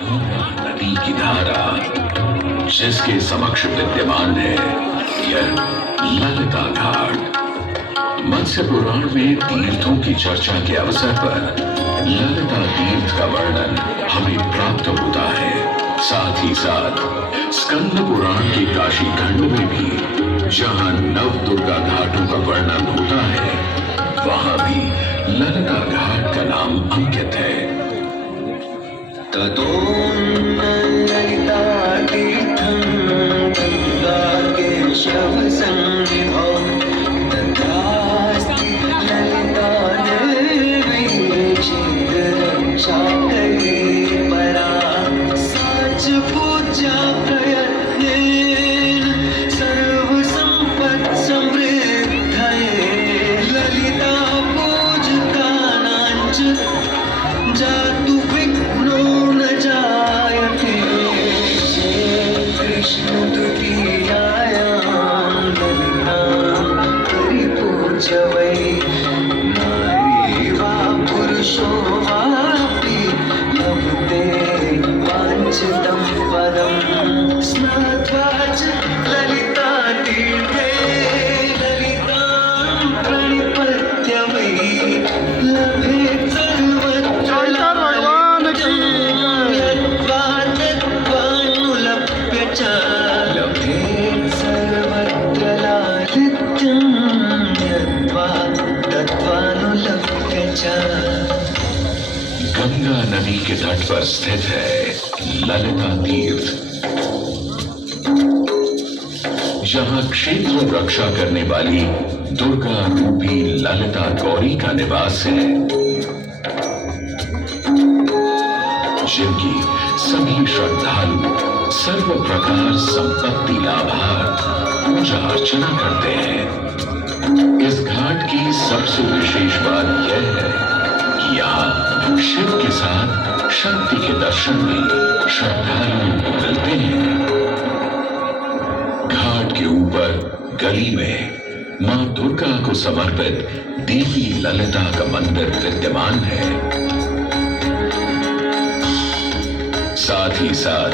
नदी की धारा जिसके समक्ष विद्यमान है यह ललिता घाट। मत्स्य पुराण में तीर्थों की चर्चा के अवसर पर ललिता तीर्थ का वर्णन हमें प्राप्त होता है। साथ ही साथ स्कंद पुराण के काशी खंड में भी जहां नव दुर्गा घाटों का वर्णन होता है वहां भी ललिता घाट का नाम अंकित है। ततो ललिता तीर्थं गंगा केशव सन्निधौ तत्रास्ति ललिता देवी चिद्रक्षाकरी परा साच पूजा प्रयत्नेन सर्वसम्पत् समृद्धये ललिता पूजकानां च जातु विघ्नो न जायते। कृष्ण द्वितीयायां ललितां परिपूज्य वै नारी वा पुरुषो वापि लभते वाञ्छितं पदं स्नात्वा च ललिता तीर्थे ललितां प्रणिपत्य वै लभेत् सर्वत्र लालित्यं यद्वा तद्वानुलभ्य च लभेत् सर्वत्र लालित्यं यद्वा तद्वानुलभ्य च। गंगा नदी के तट पर स्थित है ललिता तीर्थ, जहां क्षेत्र रक्षा करने वाली दुर्गा रूपी ललिता गौरी का निवास है, जिनकी सभी श्रद्धालु सर्व प्रकार संपत्ति लाभार्थ पूजा अर्चना करते हैं। इस घाट की सबसे विशेष बात यह है कि यहाँ शिव के साथ शक्ति के दर्शन भी श्रद्धालुओं को मिलते हैं। घाट के ऊपर गली में मां दुर्गा को समर्पित देवी ललिता का मंदिर विद्यमान है। साथ ही साथ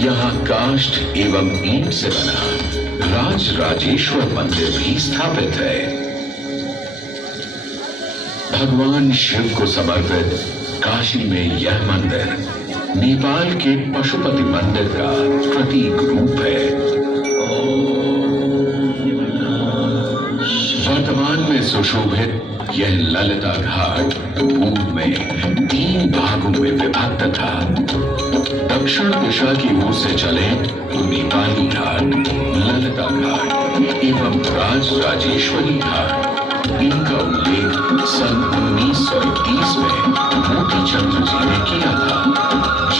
यहाँ काष्ठ एवं ईंट से बना राज राजेश्वर मंदिर भी स्थापित है। भगवान शिव को समर्पित काशी में यह मंदिर नेपाल के पशुपति मंदिर का प्रतीक रूप है। वर्तमान में सुशोभित यह ललिता घाट पूर्व में 3 भागों में विभक्त था। दक्षिण दिशा की ओर से चले तो नेपाली घाट, ललिता घाट एवं राज राजेश्वरी घाट। इनका उल्लेख सन 1931 में मोतीचंद्र जी ने किया था,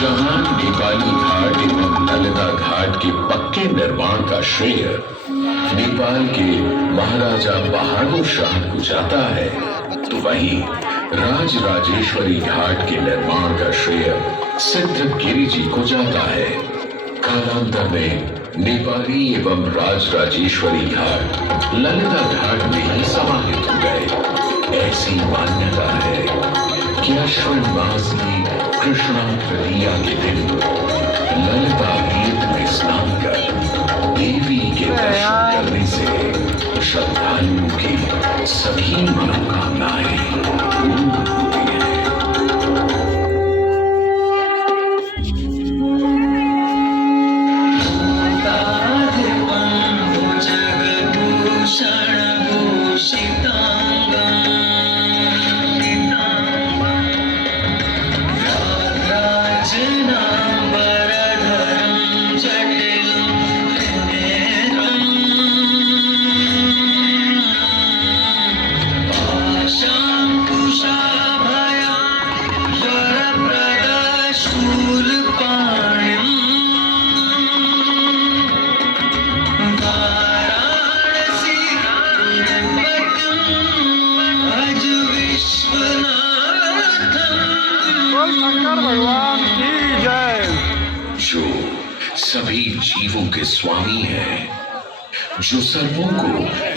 जहां नेपाली घाट एवं ललिता घाट के पक्के निर्माण का श्रेय नेपाल के महाराजा बहादुर शाह को जाता है, तो वहीं राज राजेश्वरी घाट के निर्माण का श्रेय सिद्धगिरी जी को जाता है। कालांतर में नेपाली एवं राज राजेश्वरी घाट ललिता घाट में ही समाहित हो गए। ऐसी मान्यता है कि अश्विन मास की कृष्णा तृतीया के दिन ललिता तीर्थ में स्नान कर देवी के दर्शन करने से श्रद्धालुओं की सभी मनोकामनाएं पूर्ण होती हैं। जो सभी जीवों के स्वामी हैं, जो सर्पों को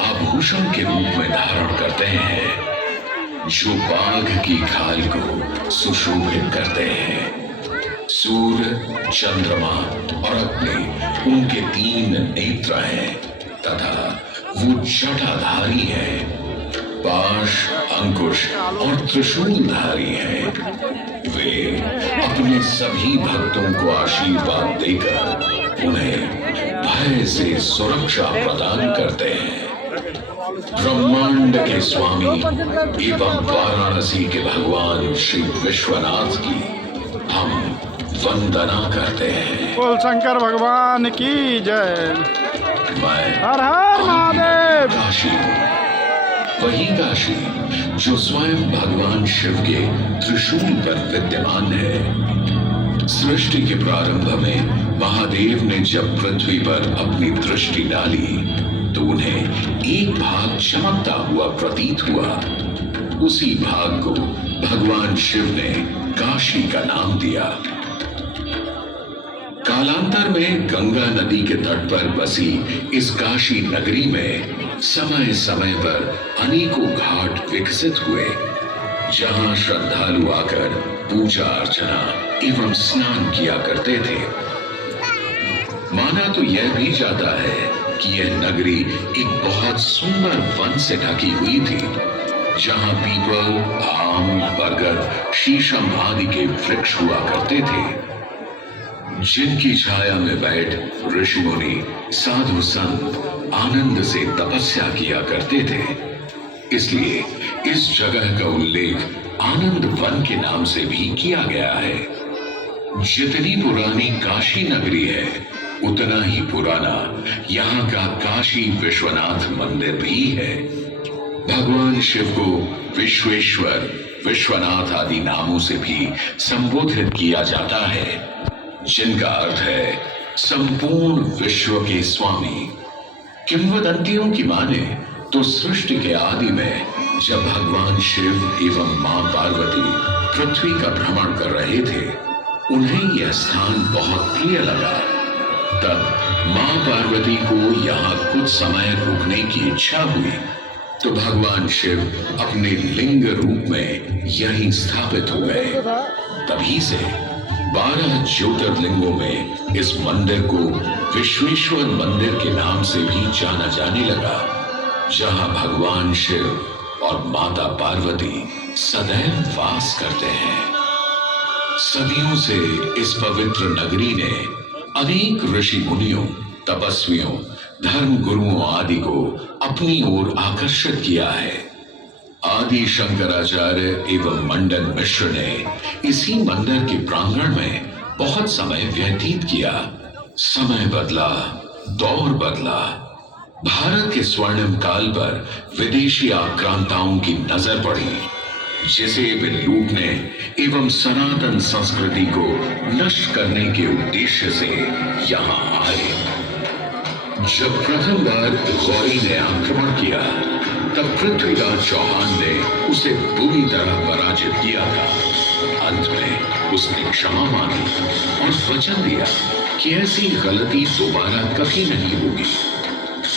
आभूषण के रूप में धारण करते हैं, जो बाघ की खाल को सुशोभित करते हैं, सूर्य, चंद्रमा और अग्नि उनके 3 नेत्र हैं तथा वो जटाधारी है। पाश, अंकुश और त्रिशूलधारी है। वे अपने सभी भक्तों को आशीर्वाद देकर उन्हें भय से सुरक्षा प्रदान करते हैं। ब्रह्मांड के स्वामी एवं वाराणसी के भगवान श्री विश्वनाथ की हम वंदना करते हैं। बोल शंकर भगवान की जय। मैं हर हर महादेव। काशी, वही काशी जो स्वयं भगवान शिव के त्रिशूल पर विद्यमान है। सृष्टि के प्रारंभ में महादेव ने जब पृथ्वी पर अपनी दृष्टि डाली तो उन्हें एक भाग चमकता हुआ प्रतीत हुआ। उसी भाग को भगवान शिव ने काशी का नाम दिया। कालांतर में गंगा नदी के तट पर बसी इस काशी नगरी में समय समय पर अनेकों घाट विकसित हुए, जहां श्रद्धालु आकर पूजा अर्चना एवं स्नान किया करते थे। माना तो यह भी जाता है कि यह नगरी एक बहुत सुंदर वन से ढकी हुई थी, जहां पीपल, आम, बरगद, शीशम आदि के वृक्ष हुआ करते थे, जिनकी छाया में बैठ ऋषि मुनि, साधु संत आनंद से तपस्या किया करते थे। इसलिए इस जगह का उल्लेख आनंद वन के नाम से भी किया गया है। जितनी पुरानी काशी नगरी है उतना ही पुराना यहाँ का काशी विश्वनाथ मंदिर भी है। भगवान शिव को विश्वेश्वर, विश्वनाथ आदि नामों से भी संबोधित किया जाता है, जिनका अर्थ है संपूर्ण विश्व के स्वामी। किंवदंतियों की माने तो सृष्टि के आदि में जब भगवान शिव एवं मां पार्वती पृथ्वी का भ्रमण कर रहे थे, उन्हें यह स्थान बहुत प्रिय लगा। तब मां पार्वती को यहाँ कुछ समय रुकने की इच्छा हुई तो भगवान शिव अपने लिंग रूप में यहीं स्थापित हो गए। तभी से 12 ज्योतिर्लिंगों में इस मंदिर को विश्वेश्वर मंदिर के नाम से भी जाना जाने लगा, जहां भगवान शिव और माता पार्वती सदैव वास करते हैं। सदियों से इस पवित्र नगरी ने अनेक ऋषि मुनियों, तपस्वियों, धर्म गुरुओं आदि को अपनी ओर आकर्षित किया है। आदि शंकराचार्य एवं मंडन मिश्र ने इसी मंदिर के प्रांगण में बहुत समय व्यतीत किया। समय बदला, दौर बदला। भारत के स्वर्णिम काल पर विदेशी आक्रांताओं की नजर पड़ी, जिसे वे लूटने एवं सनातन संस्कृति को नष्ट करने के उद्देश्य से यहाँ आए। जब प्रथम बार गौरी ने आक्रमण किया तब पृथ्वीराज चौहान ने उसे बुरी तरह पराजित किया था। अंत में उसने क्षमा मांगी और वचन दिया कि ऐसी गलती दोबारा कभी नहीं होगी।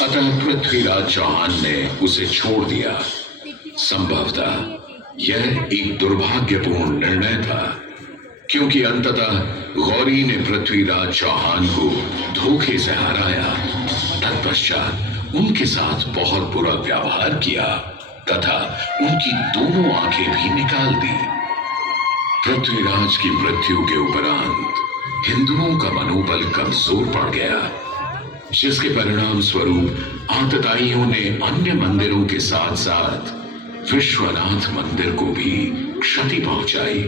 अतः पृथ्वीराज चौहान ने उसे छोड़ दिया। संभवतः यह एक दुर्भाग्यपूर्ण निर्णय था, क्योंकि अंततः गौरी ने पृथ्वीराज चौहान को धोखे से हराया। तत्पश्चात उनके साथ बहुत बुरा व्यवहार किया तथा उनकी दोनों आंखें भी निकाल दी। पृथ्वीराज की मृत्यु के उपरांत हिंदुओं का मनोबल कमजोर पड़ गया, जिसके परिणाम स्वरूप आतताइयों ने अन्य मंदिरों के साथ साथ विश्वनाथ मंदिर को भी क्षति पहुंचाई।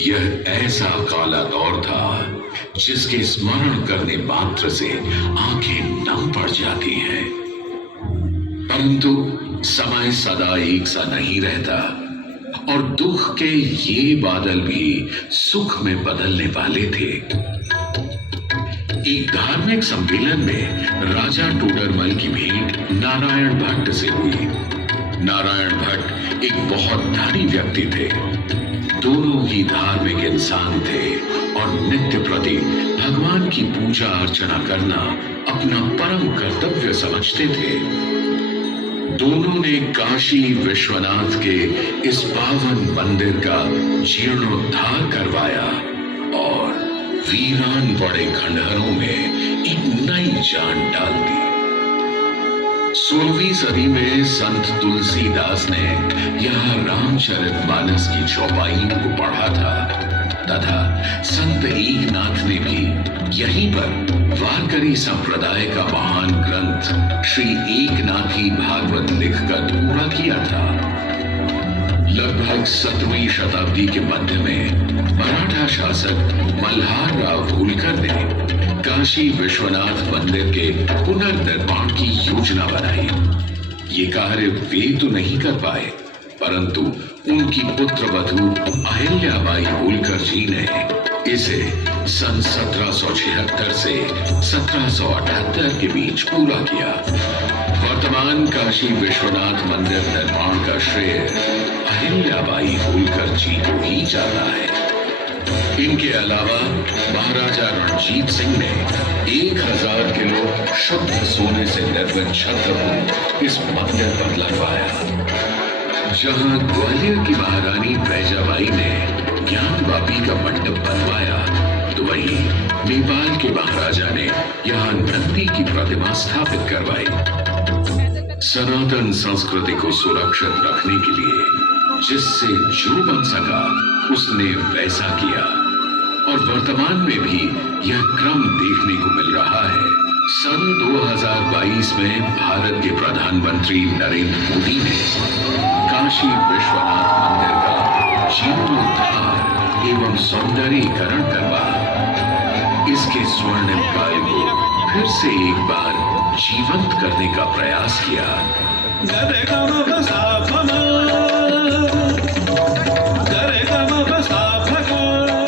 यह ऐसा काला दौर था जिसके स्मरण करने मात्र से आंखें नम पड़ जाती हैं। परंतु समय सदा एक सा नहीं रहता और दुख के ये बादल भी सुख में बदलने वाले थे। एक धार्मिक सम्मेलन में राजा टोडरमल की भेंट नारायण भट्ट से हुई। नारायण भट्ट एक बहुत धनी व्यक्ति थे। दोनों ही धार्मिक इंसान थे और नित्य प्रति भगवान की पूजा अर्चना करना अपना परम कर्तव्य समझते थे। दोनों ने काशी विश्वनाथ के इस पावन मंदिर का जीर्णोद्धार करवाया और वीरान पड़े खंडहरों में एक नई जान डाल दी। 16वीं सदी में संत तुलसीदास ने यहाँ रामचरितमानस की चौपाइयों को पढ़ा था तथा संत एकनाथ ने भी यहीं पर वारकरी संप्रदाय का महान ग्रंथ श्री एकनाथी भागवत लिखकर पूरा किया था। लगभग 7वीं शताब्दी के मध्य में मराठा शासक मल्हार राव होलकर ने काशी विश्वनाथ मंदिर के पुनर्निर्माण की योजना बनाई। ये कार्य वे तो नहीं कर पाए, परंतु उनकी पुत्रवधू अहिल्याबाई होलकर जी ने इसे सन 1776 से 1778 के बीच पूरा किया। वर्तमान काशी विश्वनाथ मंदिर निर्माण का श्रेय अहिल्याबाई होलकर जी को ही जाता है। इनके अलावा महाराजा रणजीत सिंह ने 1000 किलो शुद्ध सोने से निर्मित छत्र को इस मंदिर पर लगवाया। जहां ग्वालियर की महारानी बैजाबाई ने ज्ञानवापी का मंडप बनवाया, तो वहीं नेपाल के महाराजा ने यहाँ नंदी की प्रतिमा स्थापित करवाई। सनातन संस्कृति को सुरक्षित रखने के लिए जिससे जो बन सका उसने वैसा किया और वर्तमान में भी यह क्रम देखने को मिल रहा है। सन 2022 में भारत के प्रधानमंत्री नरेंद्र मोदी ने काशी विश्वनाथ मंदिर का जीर्णोद्धार एवं सौंदर्यीकरण करवा इसके स्वर्णिम काल को फिर से एक बार जीवंत करने का प्रयास किया।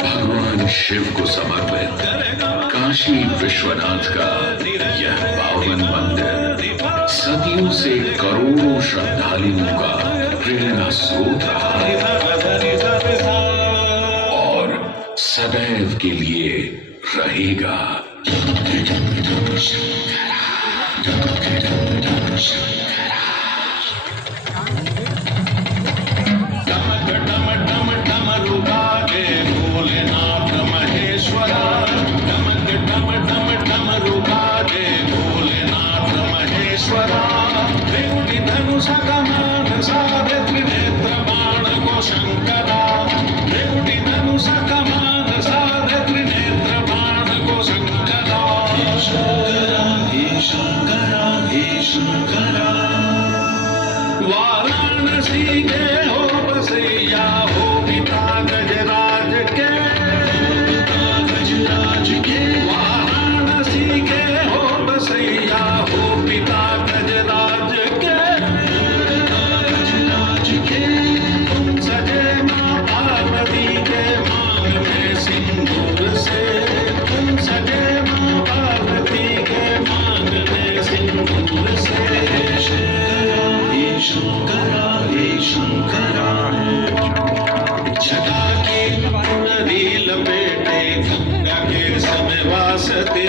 भगवान शिव को समर्पित काशी विश्वनाथ का यह पावन मंदिर सदियों से करोड़ों श्रद्धालुओं का प्रेरणा स्रोत रहा है और सदैव के लिए रहेगा। वाराणसी के हो बसैया हो पिता गजराज के, वाराणसी के हो बसैया हो पिता गजराज के, तुम सजे माँ पार्वती के मांग में सिंदूर से, तुम सजे माँ पार्वती के मांग में सिंदूर से। शंकरा हे शंकरा जटा की पुनरी लपेटे गंगा के समय वासते,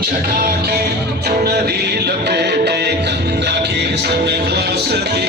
जटा की पुनरी लपेटे गंगा के समय वासते।